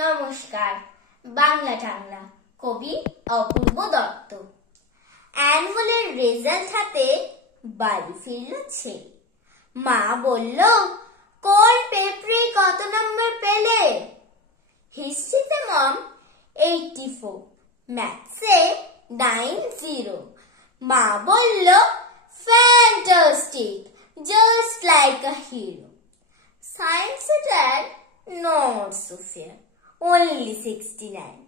নমস্কার। বাংলা টাংলা, কবি অপূর্ব দত্ত। অ্যানুয়ালের রেজাল্ট হাতে বাড়ি ফিরল ছেলে। মা বলল, কোন পেপারে কত নম্বর পেলে? হিস্ট্রিতে মম 84, ম্যাথসে 90। মা বলল, ফ্যান্টাস্টিক, জাস্ট লাইক আ হিরো। সায়েন্সে dad, not so fair, only 69.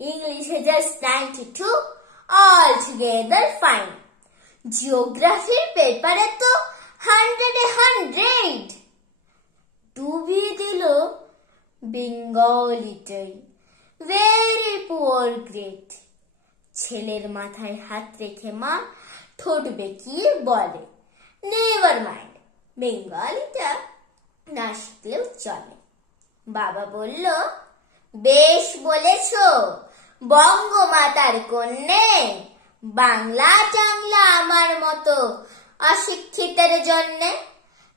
English just 92, altogether fine. জিওগ্রাফির পেপারে তো 100 ডুবিয়ে দিল বেঙ্গলিটাই, ভেরি পুয়ার গ্রেড। ছেলের মাথায় হাত রেখে মা ঠোঁট বেঁকিয়ে বলে, নেভার মাইন্ড, বেঙ্গলিটা না শিখলেও চলে। বাবা বলল, বেশ বলেছ, বঙ্গমাতার কন্যে, বাংলা টাংলা আমার মতো অশিক্ষিতের জন্যে।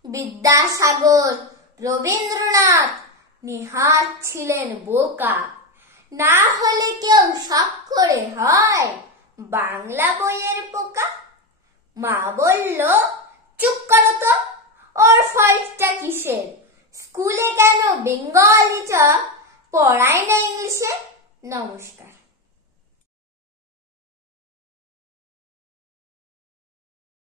বিদ্যাসাগর, রবীন্দ্রনাথ নেহাত ছিলেন বোকা, না হলে কেউ শখ করে হয় বাংলা বইয়ের পোকা। মা বলল, চুপ করো তো, ওর ফল্টটা কিসের? স্কুলে কেন বেঙ্গলিটা পড়ায় না ইংলিশে? নমস্কার।